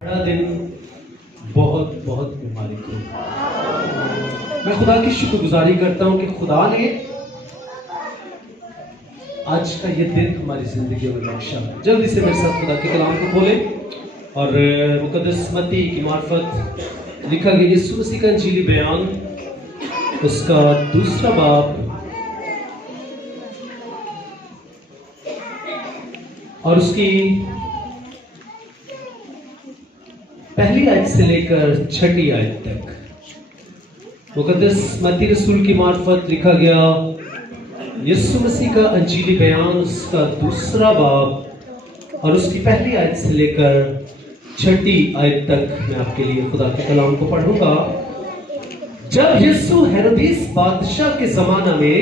बड़ा दिन बहुत बहुत मुबारक हो। मैं खुदा की शुक्रगुजारी करता हूँ कि खुदा ने आज का ये दिन हमारी जिंदगी में बख्शा। जल्दी से मेरे साथ खुदा के कलाम को खोलें और मुकद्दस मत्ती की मार्फत लिखा गया यीशु मसीह का इंजीली बयान, उसका दूसरा बाब और उसकी पहली आयत से लेकर छठी आयत तक। मुकद्दस मत्ती रसूल की मार्फत लिखा गया यीशु मसीह का अंजीली बयान, उसका दूसरा बाब और उसकी पहली आयत से लेकर छठी आयत तक मैं आपके लिए खुदा के कलाम को पढ़ूंगा। जब यीशु हेरोदेस बादशाह के जमाना में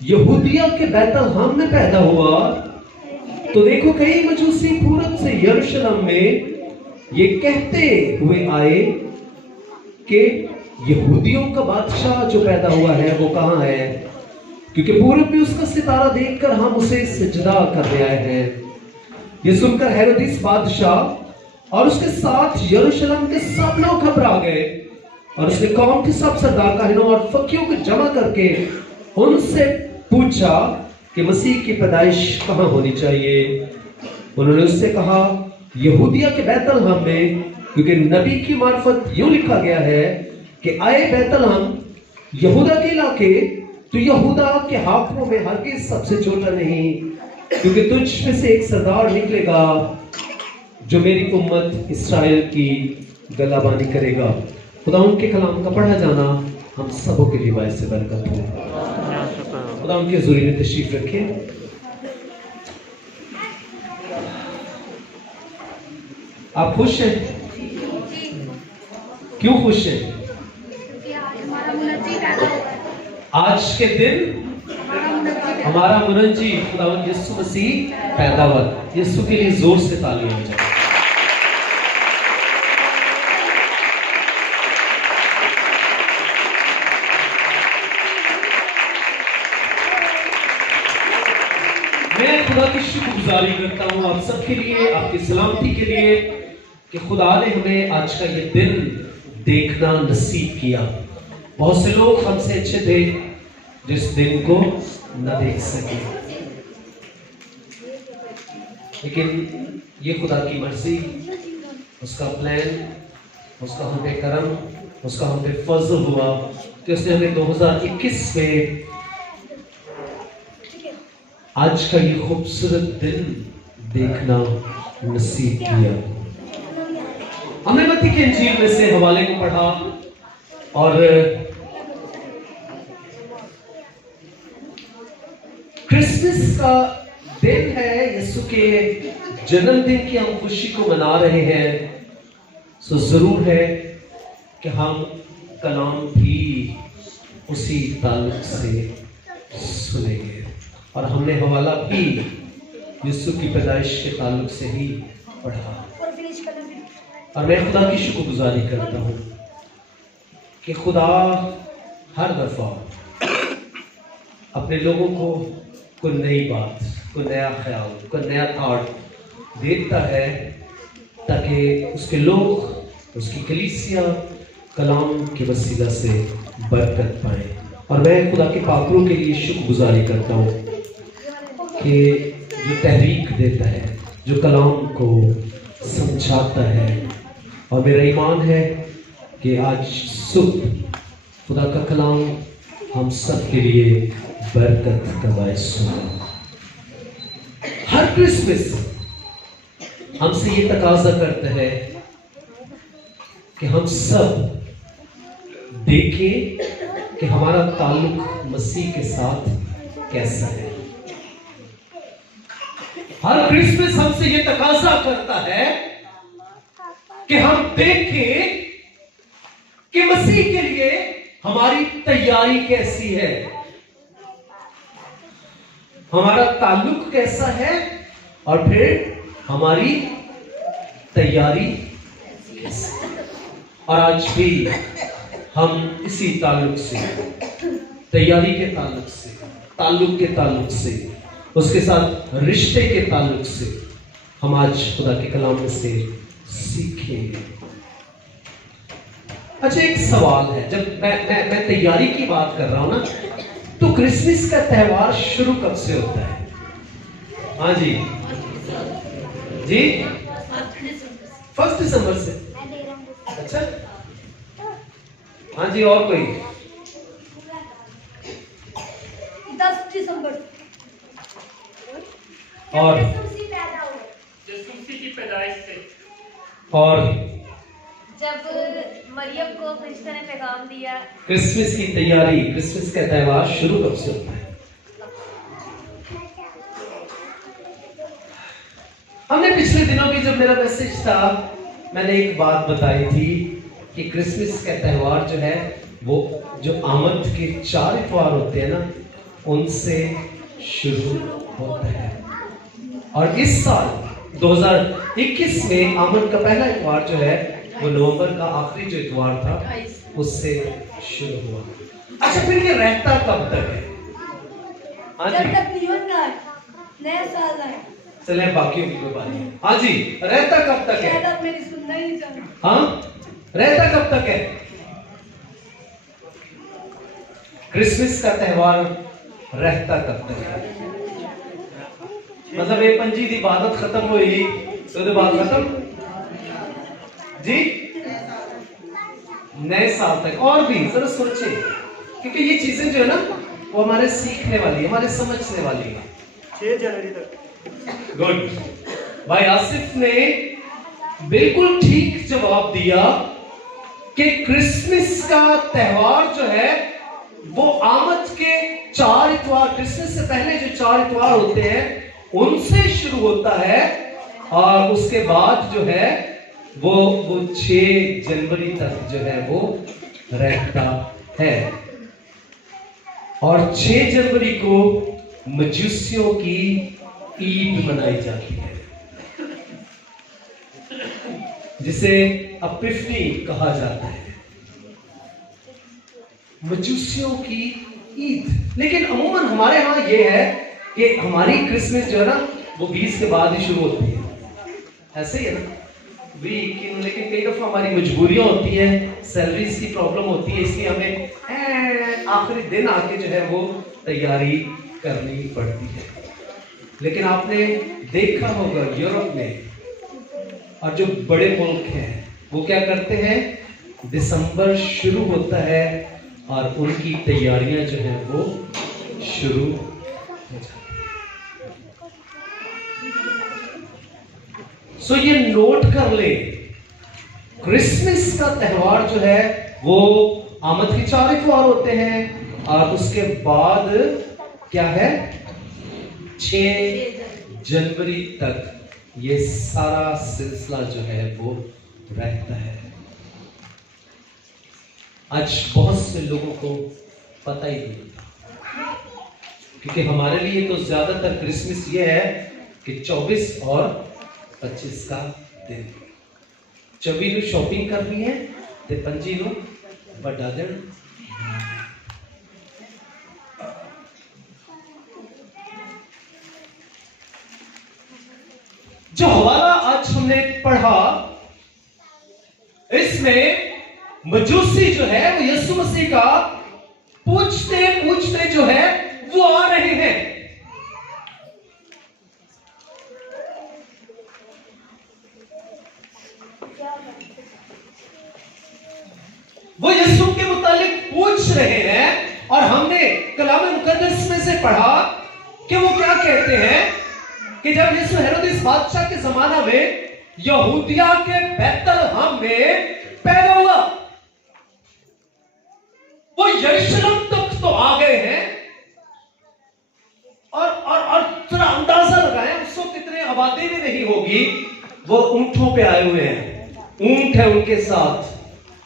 यहूदिया के बैतलहम में पैदा हुआ तो देखो कई मजूसी पूरब से यरूशलेम में ये कहते हुए आए कि यहूदियों का बादशाह जो पैदा हुआ है वो कहाँ है, क्योंकि पूरब में उसका सितारा देखकर हम उसे सजदा करने आए हैं। ये सुनकर हेरोदेस बादशाह और उसके साथ यरूशलेम के सब लोग घबरा गए और उसने कौम के सब सरदार काहिनों और फकीरों को जमा करके उनसे पूछा कि मसीह की पैदाइश कहाँ होनी चाहिए। उन्होंने उससे कहा यहूदिया के बैतलहम में, क्योंकि नबी की मार्फत यूं लिखा गया है कि आए बैतलहम यहूदा के इलाके, तो यहूदा के हाकिमों में हरगिज़ सबसे छोटा नहीं, क्योंकि तुझ में से एक सरदार निकलेगा जो मेरी उम्मत इस्राएल की गलाबानी करेगा। खुदा उनके कलाम का पढ़ा जाना हम सबों के लिए बाइस से बरकत हो। खुदा उनकी हुजूरी में तशरीफ रखें। आप खुश हैं? क्यों खुश हैं? आज के दिन हमारा मुनज्जी खुदावंद यीशु मसीह पैदा हुआ। यीशु के लिए जोर से तालियां हो जाए। मैं खुदा की शुक्रगुजारी करता हूँ आप सबके लिए, आपकी सलामती के लिए कि खुदा ने हमें आज का ये दिन देखना नसीब किया। बहुत से लोग हमसे अच्छे थे जिस दिन को न देख सके, लेकिन ये खुदा की मर्जी, उसका प्लान, उसका हम पे करम, उसका हम पे फजल हुआ कि उसने हमें 2021 में आज का ये खूबसूरत दिन देखना नसीब किया। हमने मत्ती के इंजील में से हवाले को पढ़ा और क्रिसमस का दिन है, यीशु के जन्मदिन की हम खुशी को मना रहे हैं। सो जरूर है कि हम कलाम भी उसी ताल्लुक से सुनेंगे और हमने हवाला भी यीशु की पैदाइश के ताल्लुक से ही पढ़ा। और मैं खुदा की शुक्रगुजारी करता हूँ कि खुदा हर दफा अपने लोगों को कोई नई बात, कोई नया ख्याल, कोई नया थॉट देता है ताकि उसके लोग, उसकी कलीसिया कलाम के वसीला से बरकत पाए। और मैं खुदा के पाकरों के लिए शुक्रगुजारी करता हूँ कि जो तहरीक देता है, जो कलाम को समझाता है। और मेरा ईमान है कि आज सुबह खुदा का कलाम हम सब के लिए बरकत का बायस होगा। हर क्रिसमस हमसे ये तकाजा करता है कि हम सब देखें कि हमारा ताल्लुक मसीह के साथ कैसा है। हर क्रिसमस हमसे ये तकाजा करता है कि हम देखें कि मसीह के लिए हमारी तैयारी कैसी है, हमारा ताल्लुक कैसा है और फिर हमारी तैयारी कैसी है। और आज भी हम इसी ताल्लुक से, तैयारी के ताल्लुक से, ताल्लुक के ताल्लुक से, उसके साथ रिश्ते के ताल्लुक से हम आज खुदा के कलाम से सीखेंगे। अच्छा, एक सवाल है, जब मैं तैयारी की बात कर रहा हूं ना, तो क्रिसमस का त्योहार शुरू कब से होता है? हाँ जी जी, 1 दिसंबर से। अच्छा, हाँ जी, और कोई? 10 दिसंबर। और यीशु की पैदाइश से। और जब मरियम को फरिश्ता ने पैगाम दिया। क्रिसमस की तैयारी, क्रिसमस का त्योहार शुरू कब से होता है? हमने पिछले दिनों भी जब मेरा मैसेज था, मैंने एक बात बताई थी कि क्रिसमस का त्योहार जो है वो जो आमद के 4 इतवार होते हैं ना, उनसे शुरू होता है। और इस साल 2021 में आमद का पहला इतवार जो है वो नवंबर का आखिरी जो इतवार था उससे शुरू हुआ। अच्छा, फिर ये रहता कब तक है? हाँ जब जी, तक जीवन का नया साल आए। चले बाकियों की कोई बात नहीं। हाँ जी, रहता कब तक है? शायद आप मेरी सुनना ही नहीं चाहते। हाँ, रहता कब तक है क्रिसमस का त्योहार? रहता कब तक है? मतलब ये पंजी दी इबादत खत्म हुई तो बाद खत्म जी, नए साल तक। और भी जरा सोचे, क्योंकि ये चीजें जो है ना वो हमारे सीखने वाली है, हमारे समझने वाली है। 6 जनवरी तक। गुड। भाई आसिफ ने बिल्कुल ठीक जवाब दिया कि क्रिसमस का त्योहार जो है वो आमद के 4 इतवार, क्रिसमस से पहले जो 4 इतवार होते हैं उनसे शुरू होता है, और उसके बाद जो है वो 6 जनवरी तक जो है वो रहता है। और 6 जनवरी को मजूसियों की ईद मनाई जाती है, जिसे अपिफनी कहा जाता है, मजूसियों की ईद। लेकिन अमूमन हमारे यहाँ ये है कि हमारी क्रिसमस जो है ना वो 20 के बाद ही शुरू होती है, ऐसे ही है ना। लेकिन कई दफा हमारी मजबूरियां होती है, सैलरीज की प्रॉब्लम होती है, इसलिए हमें आखिरी दिन आके जो है वो तैयारी करनी पड़ती है। लेकिन आपने देखा होगा यूरोप में और जो बड़े मुल्क हैं वो क्या करते हैं, दिसंबर शुरू होता है और उनकी तैयारियां जो है वो शुरू हो जाती है। सो ये नोट कर ले, क्रिसमस का त्योहार जो है वो आमद के 4 इतवार होते हैं, और उसके बाद क्या है 6 जनवरी तक ये सारा सिलसिला जो है वो रहता है। आज बहुत से लोगों को पता ही नहीं होता, क्योंकि हमारे लिए तो ज्यादातर क्रिसमस ये है कि 24 और 25 का दिन 24 शॉपिंग करनी है ते 25 बड़ा दिन। जो हवाला आज हमने पढ़ा, इसमें मजूसी जो है वो यीशु मसीह का पूछते पूछते जो है वो आ रहे हैं। वो यीशु के मुतालिक पूछ रहे हैं, और हमने कलाम मुकद्दस में से पढ़ा कि वो क्या कहते हैं कि जब यीशु हेरोदेस बादशाह के जमाना में यहूदिया के बैतलहम में पैदा हुआ, वो यरूशलेम तक तो आ गए हैं, और थोड़ा अंदाजा लगाएं उस वक्त इतने आबादी में नहीं होगी, वो ऊंटों पे आए हुए हैं, ऊंट है उनके साथ,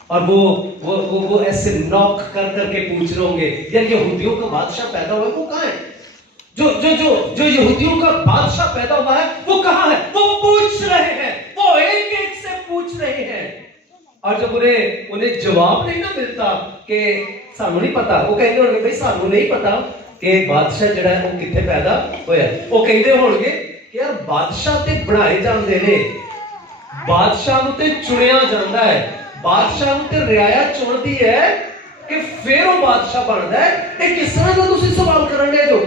और वो ऐसे नॉक कर करके पूछ रहे होंगे यार यहूदियों का बादशाह पैदा हुआ है, वो कहां है? जो यहूदियों का बादशाह पैदा हुआ है वो कहां है? वो पूछ रहे हैं, वो एक एक से पूछ रहे हैं। और जब उन्हें जवाब नहीं ना मिलता कि सानू नहीं पता, वो कहते होंगे भाई सानू नहीं पता कि बादशाह जड़ा है वो कितने पैदा होया। वो कहते होंगे कि यार बादशाह ते बनाए जाते ने, बादशाह ਨੂੰ ਤੇ ਚੁਣਿਆ ਜਾਂਦਾ ਹੈ, ਬਾਦਸ਼ਾਹ ਨੂੰ ਤੇ ਰਿਆਇਆ ਚੁਣਦੀ ਹੈ ਕਿ ਫਿਰ ਉਹ ਬਾਦਸ਼ਾਹ ਬਣਦਾ ਹੈ। ਇਹ ਕਿਸ ਤਰ੍ਹਾਂ ਦਾ ਤੁਸੀਂ ਸਵਾਲ ਕਰਨ ਦੇ ਜੋ?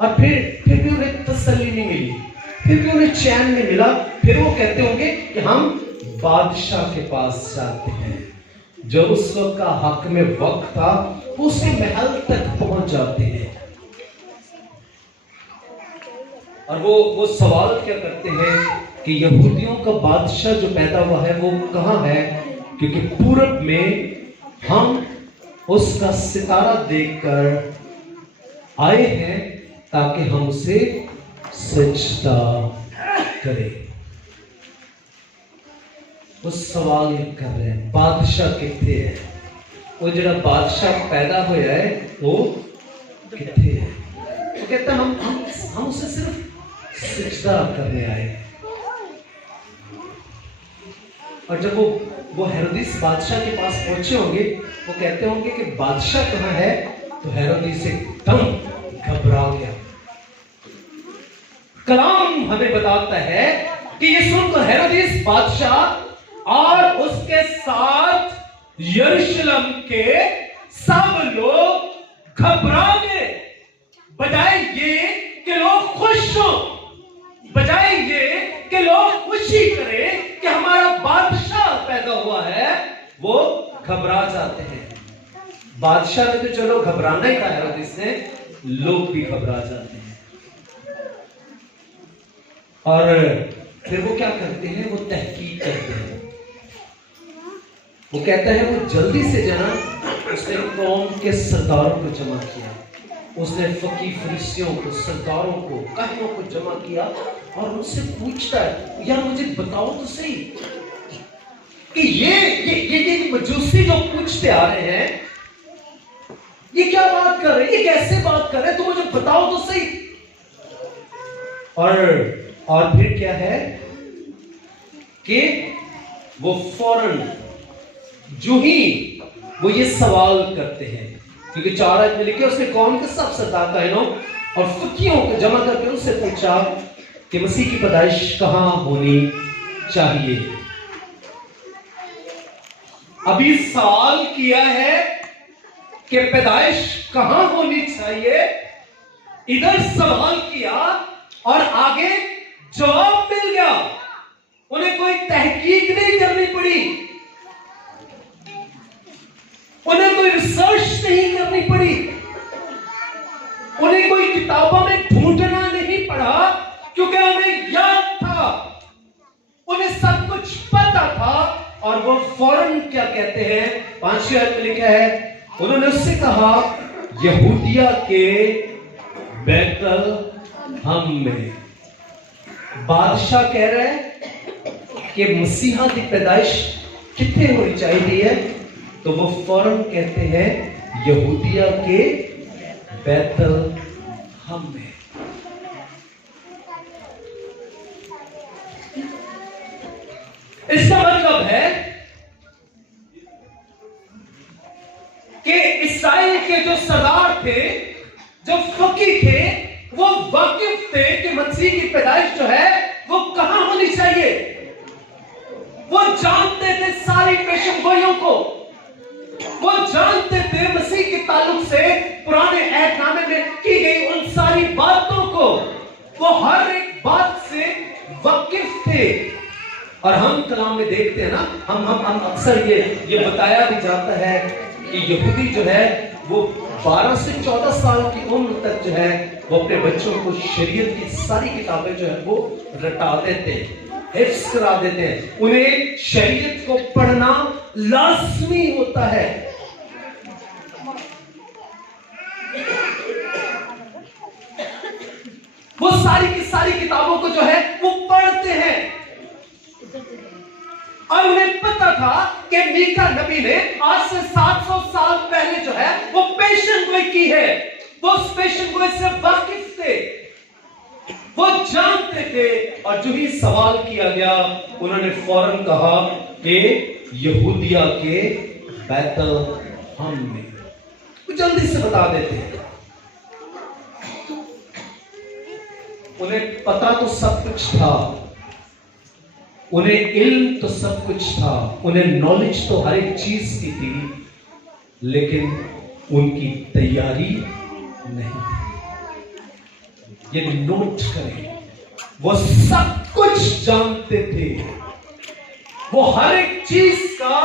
और फिर भी उन्हें तसल्ली नहीं मिली, फिर भी उन्हें चैन नहीं मिला। फिर वो कहते होंगे कि हम बादशाह के पास जाते हैं। जो उस वक्त का हक में वक्त था वो उसके महल तक पहुंच जाते हैं और वो सवाल क्या करते हैं कि यहूदियों का बादशाह जो पैदा हुआ है वो कहां है, क्योंकि पूरब में हम उसका सितारा देखकर आए हैं ताकि हम उसे सजदा करें। वो सवाल ये कर रहे हैं बादशाह कितने है, वो जरा बादशाह पैदा होया है वो कितने है। वो कहता है हम उसे सिर्फ सजदा करने आए हैं। और जब वो हेरोदिस बादशाह के पास पहुंचे होंगे, वो कहते होंगे कि बादशाह कहां है, तो हेरोदिस एकदम घबरा गया। कलाम हमें बताता है कि ये सुनकर हेरोदिस बादशाह और उसके साथ यरूशलेम के सब लोग घबरा गए। बजाय ये कि लोग खुश हो, बजाय ये कि लोग खुशी करें कि हमारा बादशाह पैदा हुआ है, वो घबरा जाते हैं। बादशाह ने तो चलो घबराना ही था हेरोदिस ने, लोग भी घबरा जाते हैं। और फिर वो क्या करते हैं, वो तहकीक करते हैं। वो कहता है वो जल्दी से जाना, उसने कौम के सरदारों को जमा किया, उसने फकीह फरीसियों को, सरदारों को, काहिनों को जमा किया और उनसे पूछता है यार मुझे बताओ तो सही कि ये मजूसी जो पूछते आ रहे हैं ये क्या बात कर रहे हैं, ये कैसे बात कर रहे हैं, तो मुझे बताओ तो सही। और फिर क्या है कि वो फौरन जो ही वो ये सवाल करते हैं, क्योंकि 4 आयत में लिखे उसने कौम के सब सरदार काहिनों और फकीहों को जमा करके उनसे पूछा कि मसीह की पैदाइश कहां होनी चाहिए। अभी सवाल किया है कि पैदाइश कहां होनी चाहिए, इधर सवाल किया और आगे जवाब मिल गया। उन्हें कोई तहकीक नहीं करनी पड़ी, उन्हें कोई रिसर्च नहीं करनी पड़ी, उन्हें कोई किताबों में ढूंढना नहीं पड़ा, क्योंकि उन्हें याद था, उन्हें सब कुछ पता था। और वो फौरन क्या कहते हैं, 5वीं आयत में लिखा है उन्होंने उससे कहा यहूदिया के बैतलहम में। बादशाह कह रहे हैं कि मसीहा की पैदाइश कितने होनी चाहिए, तो वो फौरन कहते हैं यहूदिया के बैतलहम में। इसका मतलब है कि इस्राएल के जो सरदार थे, जो फकीह थे, वो वाकिफ थे कि मसीह की पैदाइश जो है वो कहां होनी चाहिए। वो जानते थे सारी पेशेनगोइयों को, वो जानते थे मसीह के ताल्लुक से पुराने अहदनामे में की गई उन सारी बातों को, वो हर एक बात से वाकिफ थे। और हम कलाम में देखते हैं ना, हम अक्सर ये बताया भी जाता है कि यहूदी जो है वो 12 से 14 साल की उम्र तक जो है वो अपने बच्चों को शरीयत की सारी किताबें जो है वो रटा देते हैं, हिफ्ज करा देते हैं। उन्हें शरीयत को पढ़ना लाजमी होता है। वो सारी की सारी किताबों को जो है वो पढ़ते हैं। और उन्हें पता था कि मीका नबी ने आज से 700 साल पहले जो है वो पेशेनगोई की है, वो उस पेशेनगोई से वाकिफ थे, वो जानते थे। और जो ही सवाल किया गया उन्होंने फौरन कहा कि यहूदिया के बैतलहम में। वो जल्दी से बता देते हैं, उन्हें पता तो सब कुछ था, उन्हें इल्म तो सब कुछ था, उन्हें नॉलेज तो हर एक चीज की थी, लेकिन उनकी तैयारी नहीं थी। ये नोट करें, वो सब कुछ जानते थे, वो हर एक चीज का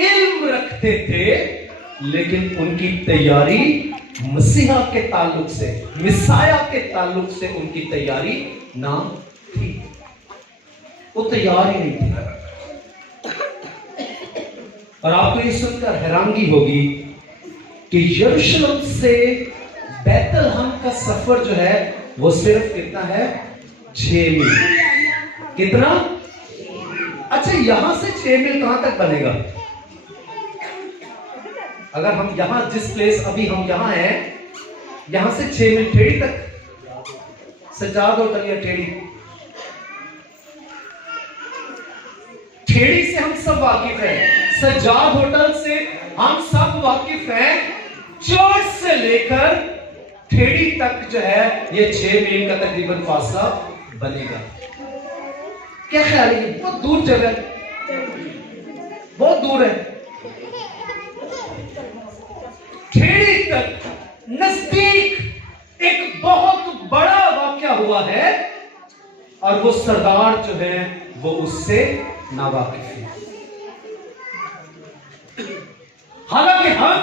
इल्म रखते थे, लेकिन उनकी तैयारी मसीहा के ताल्लुक से, मिसाया के ताल्लुक से उनकी तैयारी ना थी। वो तैयार ही नहीं थे। और आपको ये सुनकर हैरानगी होगी कि यरूशलेम से बैतलहम का सफर जो है वो सिर्फ कितना है? 6 मील। कितना? अच्छा, यहां से 6 मील कहां तक बनेगा? अगर हम यहां जिस प्लेस अभी हम यहां हैं, यहां से 6 मील ठेड़ी तक, सजाद होटल या ठेड़ी, ठेड़ी से हम सब वाकिफ हैं, सजाद होटल से हम सब वाकिफ हैं। चर्च से लेकर ठेड़ी तक जो है ये 6 मील का तकरीबन फासला बनेगा। क्या ख्याल है? बहुत दूर जगह, बहुत दूर है। ठेड़ी तक नजदीक एक बहुत बड़ा वाकया हुआ है, और वो सरदार जो है वो उससे नावाकिफ है। हालांकि हम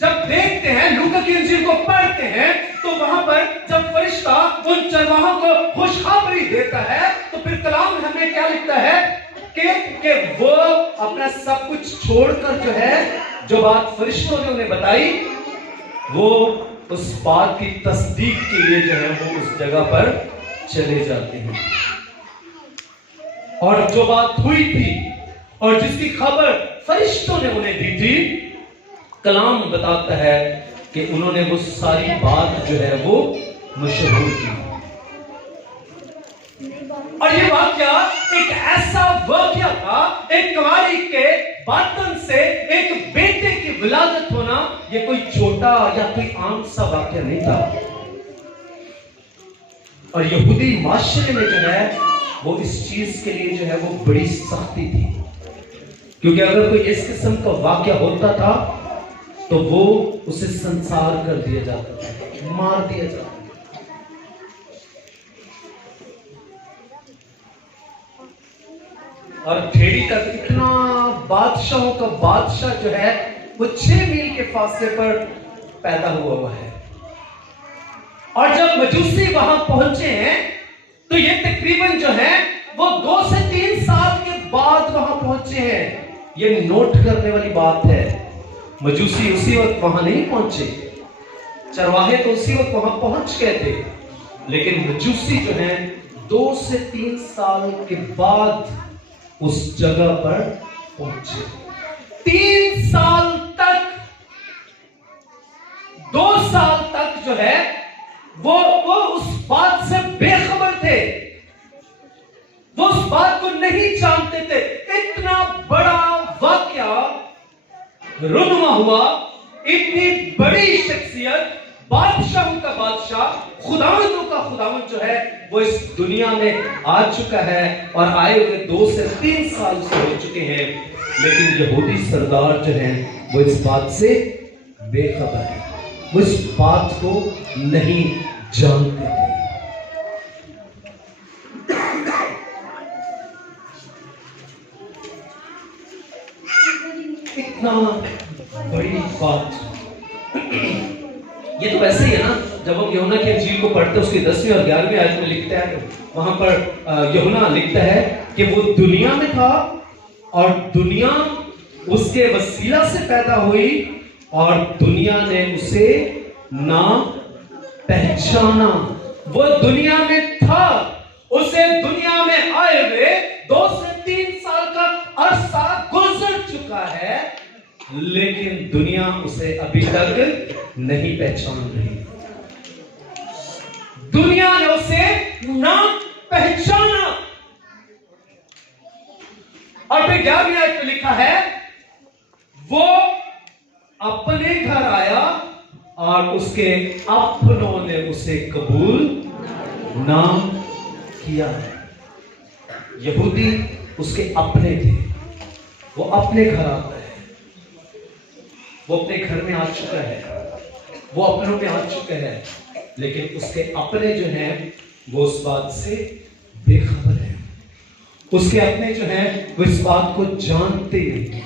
जब देखते हैं, लूका की इंजील को पढ़ते हैं, तो वहां पर जब फरिश्ता उन चरवाहों को खुशखबरी देता है, तो फिर कलाम हमें क्या लिखता है कि वो अपना सब कुछ छोड़कर जो है, जो बात फरिश्तों ने उन्हें बताई, वो उस बात की तस्दीक के लिए जो है वो उस जगह पर चले जाते हैं। और जो बात हुई थी और जिसकी खबर फरिश्तों ने उन्हें दी थी, कलाम बताता है कि उन्होंने वो सारी बात जो है वो मशहूर की। और ये वाकया एक ऐसा वाकया था, एक कुंवारी के बातन से एक बेटे की विलादत होना, ये कोई छोटा या कोई आम सा वाकया नहीं था। और यहूदी माशरे में जो है वो इस चीज के लिए जो है वो बड़ी सख्ती थी, क्योंकि अगर कोई इस किस्म का वाकया होता था तो वो उसे संसार कर दिया जाता था, मार दिया जाता था। और ठेड़ी तक इतना बादशाहों का बादशाह जो है वो 6 मील के फासले पर पैदा हुआ है। और जब मजूसी वहां पहुंचे हैं, तो ये तकरीबन जो है वो 2 से 3 साल के बाद वहां पहुंचे हैं। ये नोट करने वाली बात है। मजूसी उसी वक्त वहां नहीं पहुंचे, चरवाहे तो उसी वक्त वहां पहुंच गए थे, लेकिन मजूसी जो है 2 से 3 साल के बाद उस जगह पर पहुंचे। 3 साल तक, 2 साल तक जो है वो उस बात से बेखबर थे, वो उस बात को नहीं जानते थे। इतना बड़ा वाकया रुनुमा हुआ, इतनी बड़ी शख्सियत, बादशाहों का बादशाह, खुदावंदों का खुदावंद जो है वो इस दुनिया में आ चुका है, और आए हुए 2 से 3 साल से हो चुके हैं, लेकिन यहूदी सरदार जो है वो इस बात से बेखबर है, वो इस बात को नहीं जानते थे। इतना बड़ी बात। ये तो वैसे ही है ना, जब हम यूहन्ना की इंजील को पढ़ते हैं, उसकी 10वीं और 11वीं आयत में लिखता है, वहां पर यूहन्ना लिखता है कि वो दुनिया में था और दुनिया उसके वसीला से पैदा हुई, और दुनिया ने उसे ना पहचाना। वो दुनिया में था, उसे दुनिया में आए हुए 2 से 3 साल का अरसा गुजर चुका है, लेकिन दुनिया उसे अभी तक नहीं पहचान रही। दुनिया ने उसे ना पहचाना। और फिर 11वीं आयत में लिखा है, वो अपने घर आया और उसके अपनों ने उसे कबूल ना किया। यहूदी उसके अपने थे, वो अपने घर आता है, वो अपने घर में आ चुका है, वो अपनों में आ चुका है, लेकिन उसके अपने जो हैं वो उस बात से बेखबर है। उसके अपने जो हैं वो इस बात को जानते नहीं।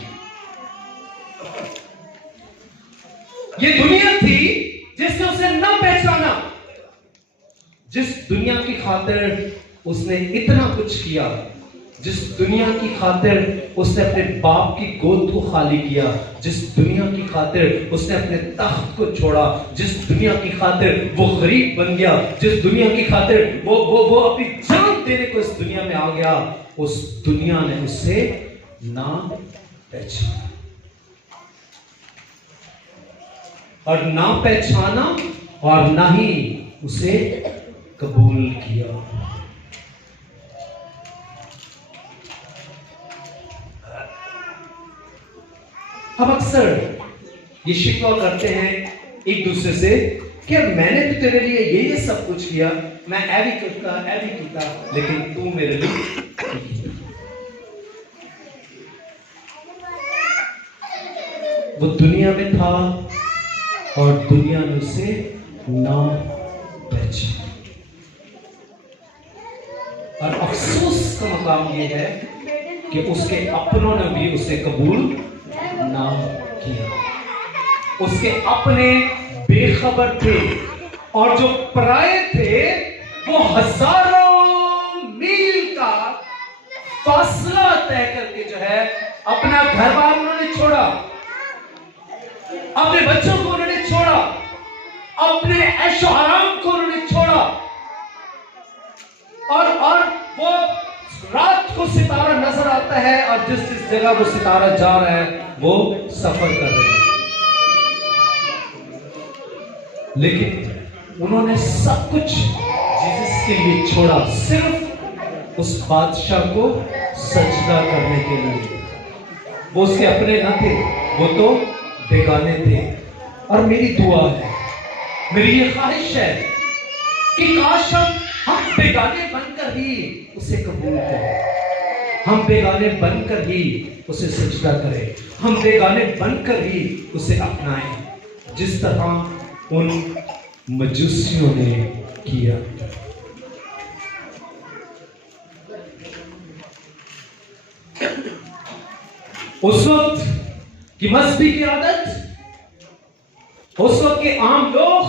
ये दुनिया थी जिसने उसे न पहचाना, जिस दुनिया की खातिर उसने इतना कुछ किया, जिस दुनिया की खातिर उसने अपने बाप की गोद को खाली किया, जिस दुनिया की खातिर उसने अपने तख्त को छोड़ा, जिस दुनिया की खातिर वो गरीब बन गया, जिस दुनिया की खातिर वो अपनी जान देने को इस दुनिया में आ गया, उस दुनिया ने उसे ना पहचाना और ना पहचाना और ना ही उसे कबूल किया। हम अक्सर ये शिकवा करते हैं एक दूसरे से कि मैंने तो तेरे लिए ये सब कुछ किया, मैं ऐ भी करता, लेकिन तू मेरे लिए वो दुनिया में था और दुनिया ने उसे ना पहचाना। और अफसोस का मकाम ये है कि उसके अपनों ने भी उसे कबूल ना किया। उसके अपने बेखबर थे और जो पराये थे वो हजारों मील का फासला तय करके जो है अपना घर बार उन्होंने छोड़ा, अपने बच्चों को उन्होंने छोड़ा, अपने ऐशो आराम को उन्होंने छोड़ा और वो रात को सितारा नजर आता है और जिस जिस जगह वो सितारा जा रहा है वो सफर कर रहे हैं, लेकिन उन्होंने सब कुछ जीसस के लिए छोड़ा, सिर्फ उस बादशाह को सजदा करने के लिए। वो उसके अपने न थे, वो तो बेगाने थे। और मेरी दुआ है, मेरी ये ख्वाहिश है कि काश हम बेगाने बनकर ही उसे कबूल करें, हम बेगाने बनकर ही उसे सजदा करें, हम बेगाने बनकर ही उसे अपनाएं, जिस तरह उन मजूसियों ने किया। उस वक्त की मस्ती की आदत, उस वक्त के आम लोग,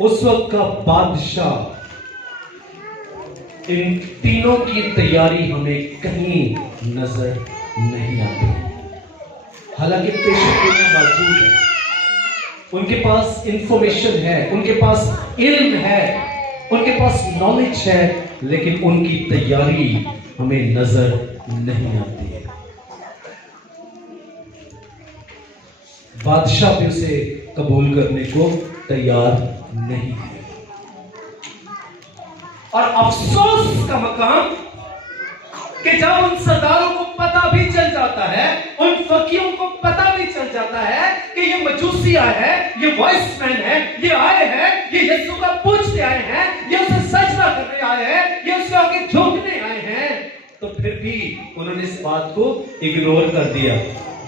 उस वक्त का बादशाह, इन तीनों की तैयारी हमें कहीं नजर नहीं आती। हालांकि पेशेंट मौजूद है, उनके पास इंफॉर्मेशन है, उनके पास इल्म है, उनके पास नॉलेज है, लेकिन उनकी तैयारी हमें नजर नहीं आती है। बादशाह भी उसे कबूल करने को तैयार नहीं है। और अफसोस का मकाम कि जब उन सरदारों को पता भी चल जाता है, उन फकीरों को पता भी चल जाता है कि ये मजूसी आए हैं, ये वॉइस मैन है, ये आए हैं, ये यीशु का पूछते आए हैं, ये उसे सजदा करने आए हैं, ये उसके आगे झुकने आए हैं, तो फिर भी उन्होंने इस बात को इग्नोर कर दिया।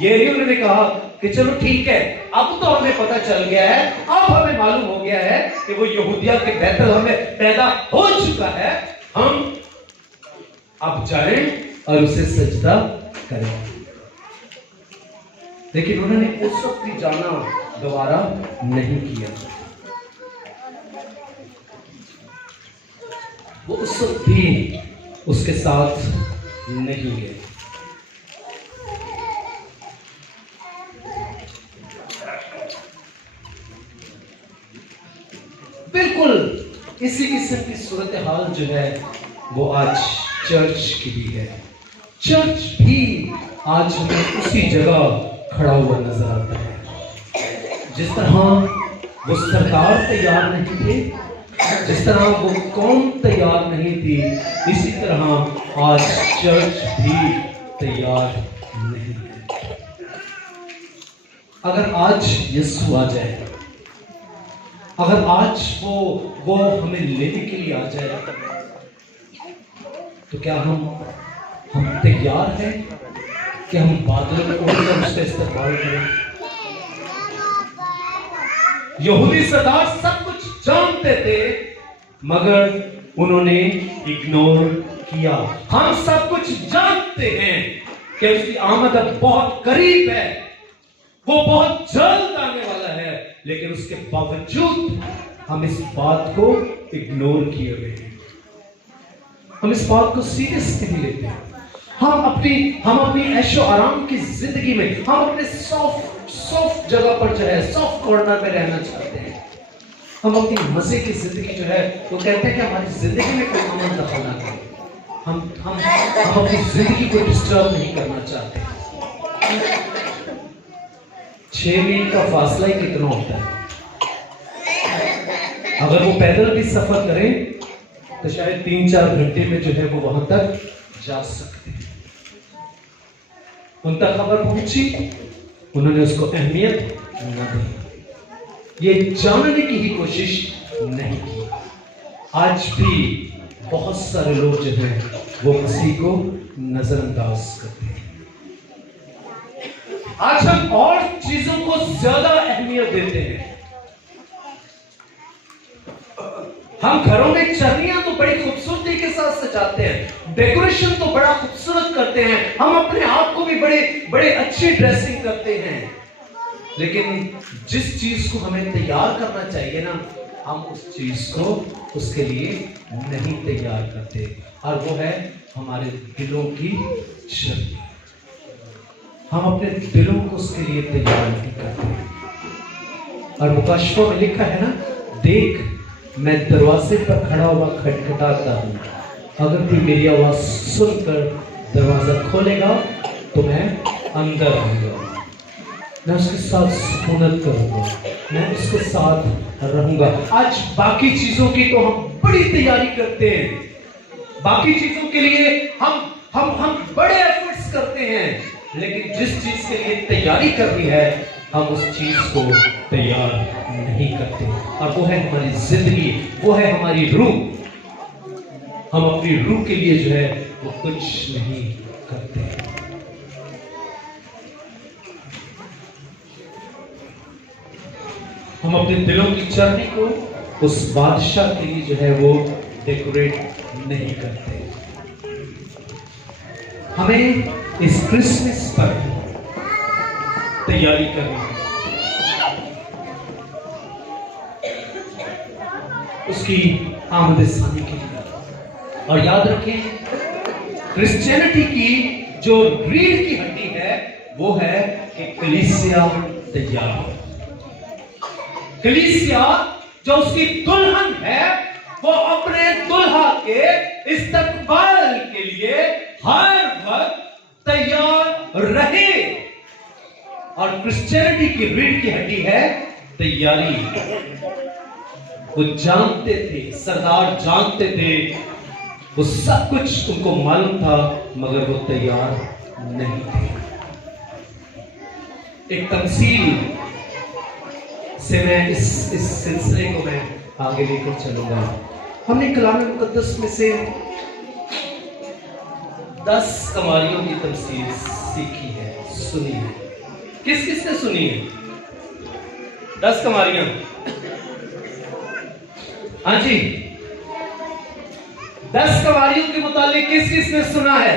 ये नहीं उन्होंने कहा कि चलो ठीक है, अब तो हमें पता चल गया है, अब हमें मालूम हो गया है कि वो यहूदिया के बैतलहम में पैदा हो चुका है, हम अब जाएं और उसे सजदा करें। लेकिन उन्होंने उस वक्त भी जाना दोबारा नहीं किया। वो उस वक्त भी उसके साथ नहीं गए। बिल्कुल इसी किस्म की सूरत हाल जो है वो आज चर्च की भी है। चर्च भी आज हमें उसी जगह खड़ा हुआ नजर आता है। जिस तरह वो सरदार तैयार नहीं थे, जिस तरह वो कौम तैयार नहीं थी, इसी तरह आज चर्च भी तैयार नहीं है। अगर आज यीशु आ जाए, अगर आज वो हमें लेने के लिए आ जाए, तो क्या हम हम तैयार हैं कि हम बादलों में उड़कर उसका इस्तेमाल करें। यहूदी सरदार सब कुछ जानते थे मगर उन्होंने इग्नोर किया। हम सब कुछ जानते हैं कि उसकी आमद अब बहुत करीब है, वो बहुत जल्द आने वाला है, लेकिन उसके बावजूद हम इस बात को इग्नोर किए हुए हैं। हम इस बात को सीरियस नहीं लेते। हम अपनी ऐशो आराम की जिंदगी में हम अपने सॉफ्ट जगह पर जो है, सॉफ्ट कॉर्नर में रहना चाहते हैं। हम अपनी मजे की जिंदगी जो है वो कहते हैं कि हमारी जिंदगी में कोई अमल दखल ना करे। हम अपनी जिंदगी को डिस्टर्ब नहीं करना चाहते। 6 मील का फासला ही कितना होता है? अगर वो पैदल भी सफर करें तो शायद 3-4 घंटे में जो है वो वहां तक जा सकते हैं। उन तक खबर पहुंची, उन्होंने उसको अहमियत न दी, ये जानने की ही कोशिश नहीं की। आज भी बहुत सारे लोग जो हैं वो मसीह को नजरअंदाज करते हैं। आज हम और चीजों को ज्यादा अहमियत देते हैं। हम घरों में चर्नियां तो बड़ी खूबसूरती के साथ सजाते हैं, डेकोरेशन तो बड़ा खूबसूरत करते हैं, हम अपने आप को भी बड़े अच्छी ड्रेसिंग करते हैं, लेकिन जिस चीज को हमें तैयार करना चाहिए ना, हम उस चीज को उसके लिए नहीं तैयार करते, और वो है हमारे दिलों की चर्नी। हम अपने दिलों को उसके लिए तैयार नहीं करते। और मुकाशफा में लिखा है ना, देख मैं दरवाजे पर खड़ा हुआ खटखटाता हूं, अगर कोई मेरी आवाज सुनकर दरवाजा खोलेगा तो मैं अंदर आऊंगा, मैं उसके साथ सुनत करूंगा, मैं उसके साथ रहूंगा। आज बाकी चीजों की तो हम बड़ी तैयारी करते हैं, बाकी चीजों के लिए हम बड़े एफर्ट्स करते हैं, लेकिन जिस चीज के लिए तैयारी करनी है हम उस चीज को तैयार नहीं करते, और वो है हमारी जिंदगी, वो है हमारी रूह। हम अपनी रूह के लिए जो है वो कुछ नहीं करते। हम अपने दिलों की चर्नी को उस बादशाह के लिए जो है वो डेकोरेट नहीं करते। हमें इस क्रिसमस पर तैयारी करनी है, उसकी आमद-ए-सानी के लिए। और याद रखें, क्रिश्चियनिटी की जो रीढ़ की हड्डी है वो है कि कलीसिया तैयार हो। कलीसिया जो उसकी दुल्हन है वो अपने दुल्हा के इस्तकबाल के लिए हर वक्त तैयार रहे। और क्रिश्चियनिटी की रीढ़ की हड्डी है तैयारी। वो जानते थे, सरदार जानते थे, वो सब कुछ उनको मालूम था, मगर वो तैयार नहीं थे। एक तमसील से मैं इस सिलसिले को मैं आगे लेकर चलूंगा। हमने कलाम मुकद्दस में से 10 कमारियों की तमसील सीखी है, सुनी है। किस किस ने सुनी है 10 कमारियां? हाँ जी, 10 कमारियों के मुतालिक किस किस ने सुना है?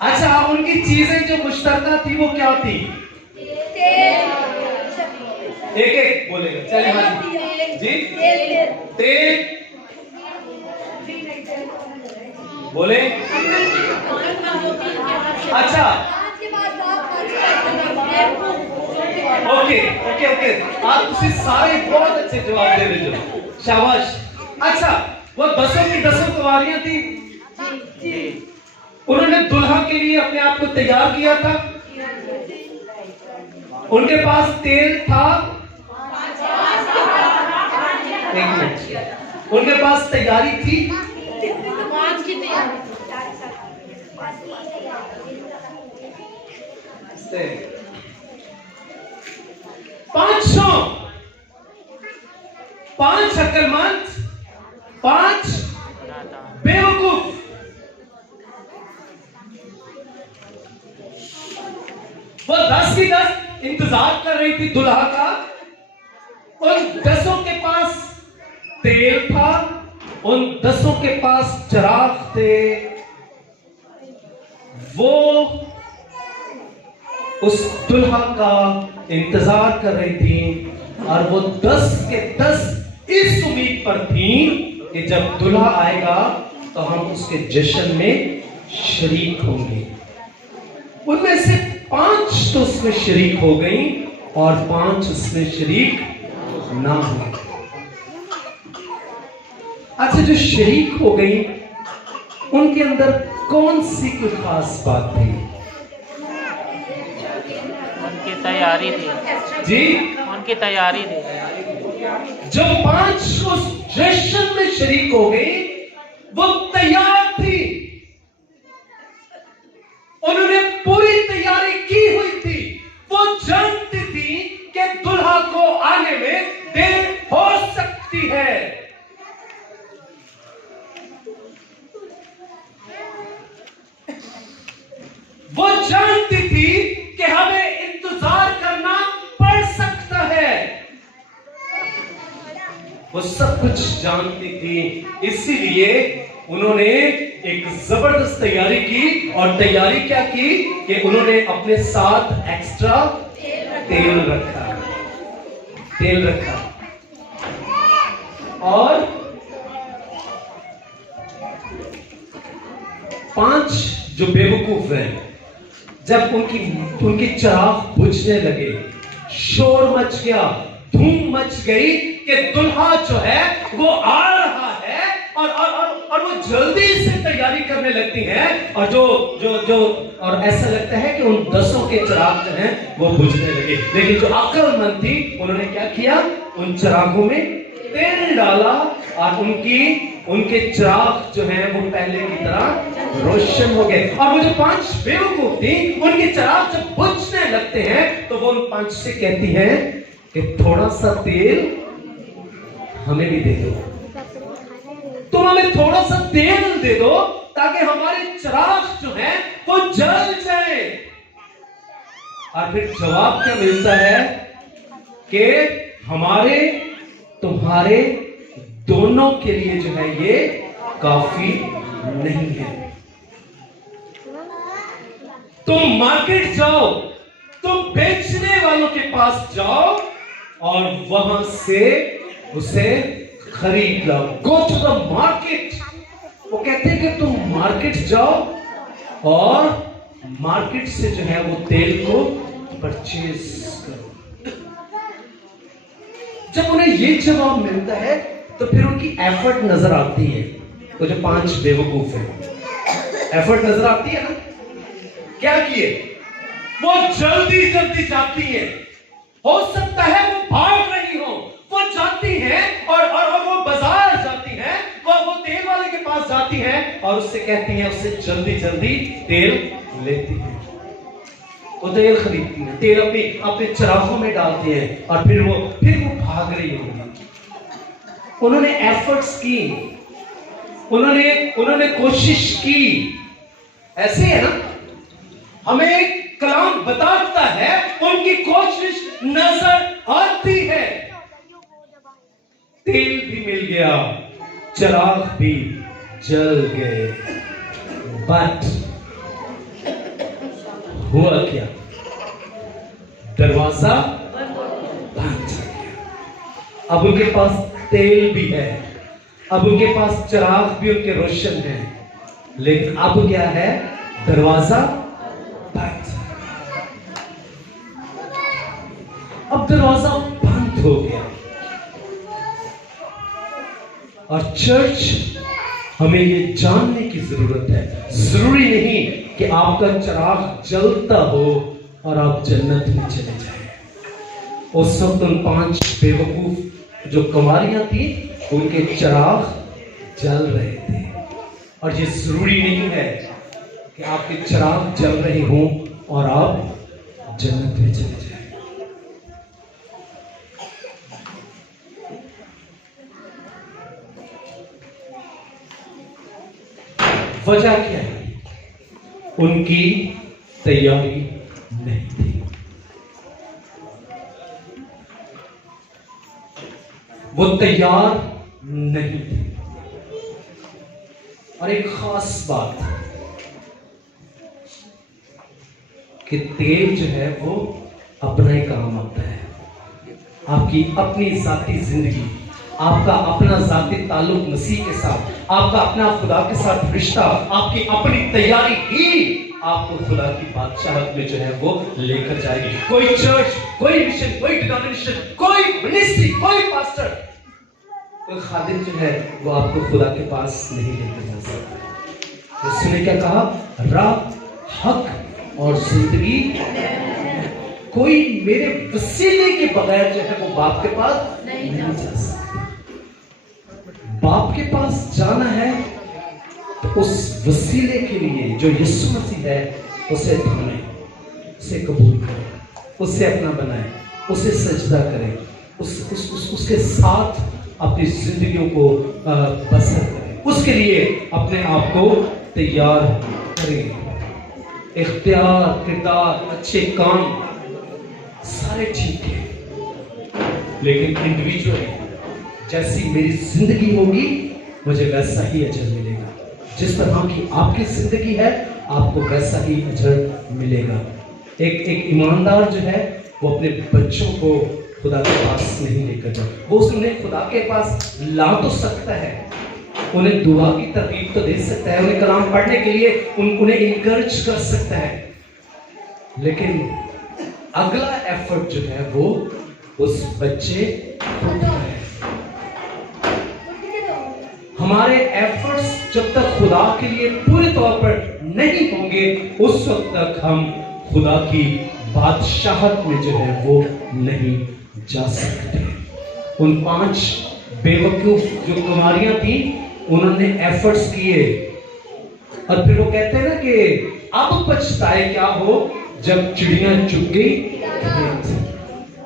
अच्छा, उनकी चीजें जो मुश्तरका थी वो क्या थी? एक एक बोलेगा, चले। हाँ जी, तेल बोले। अच्छा, ओके ओके ओके, आप उसे सारे बहुत अच्छे जवाब दे रहे हो, शाबाश। अच्छा, वो 10 की 10 कुंवारियां थी, उन्होंने दुल्हा के लिए अपने आप को तैयार किया था। उनके पास तेल था, एक मिनट, उनके पास तैयारी थी, 5 अक्लमंद, 5 बेवकूफ। वो 10 की 10 इंतजार कर रही थी दुल्हा का। उन 10 के पास तेल था, उन 10 के पास चिराग थे। वो उस दुल्हा का इंतजार कर रही थी और वो 10 के 10 इस उम्मीद पर थी कि जब दुल्हा आएगा तो हम उसके जश्न में शरीक होंगे। उनमें से 5 तो उसमें शरीक हो गई और 5 उसमें शरीक ना हुए। अच्छा, जो शरीक हो गई उनके अंदर कौन सी कोई खास बात थी? उनकी तैयारी थी जी, उनकी तैयारी थी। जो 5 उस जश्न में शरीक हो गई वो तैयार थी। उन्होंने पूरी तैयारी की हुई थी। वो जानती थी कि दुल्हा को आने में देर हो सकती है। वो जानती थी कि हमें इंतजार करना पड़ सकता है। वो सब कुछ जानती थी, इसीलिए उन्होंने एक जबरदस्त तैयारी की। और तैयारी क्या की कि उन्होंने अपने साथ एक्स्ट्रा तेल रखा और 5 जो बेवकूफ हैं, जब उनकी चिराग बुझने लगे, शोर मच गया, धूम मच गई कि दुल्हा जो है वो आ रहा है और वो जल्दी से तैयारी करने लगती हैं और और ऐसा लगता है कि उन 10 के चिराग जो हैं वो बुझने लगे। लेकिन जो अक्लमंद थी उन्होंने क्या किया, उन चिरागों में तेल डाला और उनके चिराग जो हैं वो पहले की तरह रोशन हो गए। और वो जो 5 बेवकूफ थी उनके चिराग जब बुझने लगते हैं तो वो उन 5 से कहती है कि थोड़ा सा तेल हमें भी दे दो, तुम हमें थोड़ा सा तेल दे दो ताकि हमारे चिराग जो है वो जल जाए। और फिर जवाब क्या मिलता है कि हमारे तुम्हारे दोनों के लिए जो है ये काफी नहीं है। तुम मार्केट जाओ, तुम बेचने वालों के पास जाओ और वहां से उसे खरीद लो। Go to the market. वो कहते हैं कि तुम मार्केट जाओ और मार्केट से जो है वो तेल को परचेज करो। जब उन्हें ये जवाब मिलता है तो फिर उनकी एफर्ट नजर आती है। वो जो 5 बेवकूफ है, एफर्ट नजर आती है ना। क्या किए, वो जल्दी जल्दी जाती है। हो सकता है वो भाग रही हो, वो जाती है और वो बाजार जाती है, वो तेल वाले के पास जाती है और उससे कहती है, उससे जल्दी जल्दी तेल लेती है। वो तेल खरीदती है, तेल अपने चिरागों में डालती है और फिर वो भाग रही होगी। उन्होंने एफर्ट्स की, उन्होंने कोशिश की। ऐसे है ना, हमें कलाम बताता है उनकी कोशिश नजर आती है। तेल भी मिल गया, चिराग भी जल गए, बट हुआ क्या, दरवाजा बंद हो गया। अब उनके पास तेल भी है, अब उनके पास चिराग भी उनके रोशन है, लेकिन अब क्या है, दरवाजा बंद। अब दरवाजा बंद हो गया। और चर्च, हमें ये जानने की जरूरत है, जरूरी नहीं कि आपका चिराग जलता हो और आप जन्नत में चले जाएं। उस वक्त उन 5 बेवकूफ जो कुंवारियां थी उनके चिराग जल रहे थे। और ये जरूरी नहीं है कि आपके चिराग जल रहे हों और आप जन्नत में चले जाएं। वजह क्या है, उनकी तैयारी नहीं थी। वो तैयार नहीं थे। और एक खास बात कि तेल जो है वो अपना ही काम आता है। आपकी अपनी जाती जिंदगी, आपका अपना जाती ताल्लुक मसीह के साथ, आपका अपना खुदा के साथ रिश्ता, आपकी अपनी तैयारी ही आपको खुदा की बादशाहत में जो है वो लेकर जाएगी। कोई चर्च, कोई मिशन, कोई डिनोमिनेशन, कोई मिनिस्ट्री, कोई पास्टर, कोई खादिम जो है वो आपको खुदा के पास नहीं लेकर जा सकता। उसने क्या कहा? राह, हक और जिंदगी कोई मेरे वसीले के बगैर जो है वो बाप के पास नहीं जा सकता। बाप के पास जाना है तो उस वसीले के लिए जो यीशु मसीह है उसे ढूंढे, उसे कबूल करें, उसे अपना बनाए, उसे सजदा करें, उसके साथ अपनी जिंदगियों को बसर करें, उसके लिए अपने आप को तैयार करें। इख्तियार, किरदार, अच्छे काम सारे ठीक है, लेकिन इंडिविजुअली जैसी मेरी जिंदगी होगी मुझे वैसा ही अजर मिलेगा। जिस तरह की आपकी जिंदगी है आपको वैसा ही अजर मिलेगा। एक ईमानदार जो है वो अपने बच्चों को खुदा के पास नहीं लेकर जाए, वो उन्हें खुदा के पास ला तो सकता है, उन्हें दुआ की तरकीब तो दे सकता है, उन्हें कलाम पढ़ने के लिए उन्हें इनकरेज कर सकता है, लेकिन अगला एफर्ट जो है वो उस बच्चे को है। हमारे एफर्ट्स जब तक खुदा के लिए पूरे तौर पर नहीं होंगे उस वक्त तक हम खुदा की बादशाहत में जो है वो नहीं जा सकते। उन 5 बेवकूफ जो कुमारियां थी उन्होंने एफर्ट्स किए और फिर वो कहते हैं ना कि अब पछताए क्या हो जब चिड़ियां चुग गई।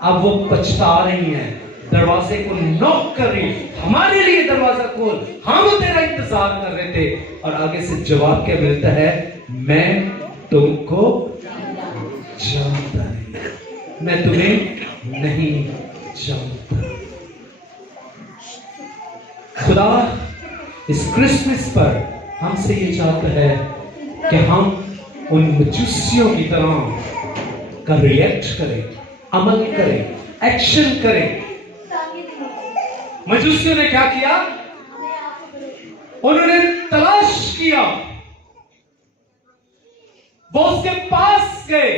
अब वो पछता रही हैं, दरवाजे को नॉक कर रही, हमारे लिए दरवाजा खोल, हम तेरा इंतजार कर रहे थे। और आगे से जवाब क्या मिलता है? मैं तुमको जानता नहीं, मैं तुम्हें नहीं जानता। खुदा इस क्रिसमस पर हमसे ये चाहता है कि हम उन मजूसियों की तरह का रिएक्ट करें, अमल करें, एक्शन करें। मजूसियों ने क्या किया? उन्होंने तलाश किया, वो उसके पास गए,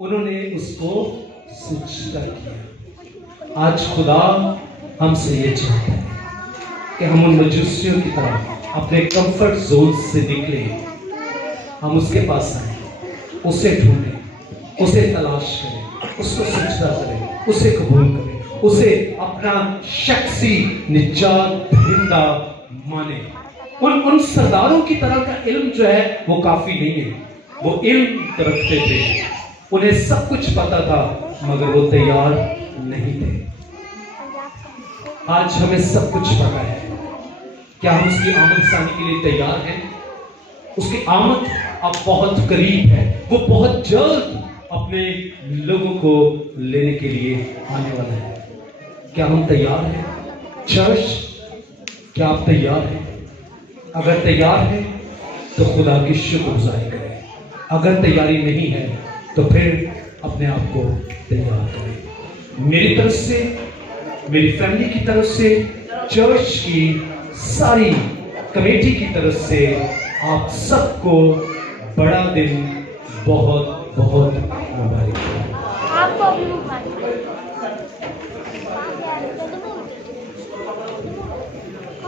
उन्होंने उसको सजदा किया। आज खुदा हमसे ये चाहता है कि हम उन मजूसियों की तरह अपने कंफर्ट जोन से निकले, हम उसके पास आए, उसे ढूंढें, उसे तलाश करें, उसको सजदा करें, उसे कबूल करें, उसे अपना शख्सी निजात दहिंदा माने। उन सरदारों की तरह का इल्म जो है वो काफी नहीं है। वो इल्म रखते थे, उन्हें सब कुछ पता था, मगर वो तैयार नहीं थे। आज हमें सब कुछ पता है, क्या हम उसकी आमद सानी के लिए तैयार हैं? उसकी आमद अब बहुत करीब है, वो बहुत जल्द अपने लोगों को लेने के लिए आने वाला है। क्या हम तैयार हैं? चर्च, क्या आप तैयार हैं? अगर तैयार हैं तो खुदा की शुक्रगुजारी करें, अगर तैयारी नहीं है तो फिर अपने आप को तैयार करें। मेरी तरफ से, मेरी फैमिली की तरफ से, चर्च की सारी कमेटी की तरफ से आप सबको बड़ा दिन बहुत बहुत मुबारक।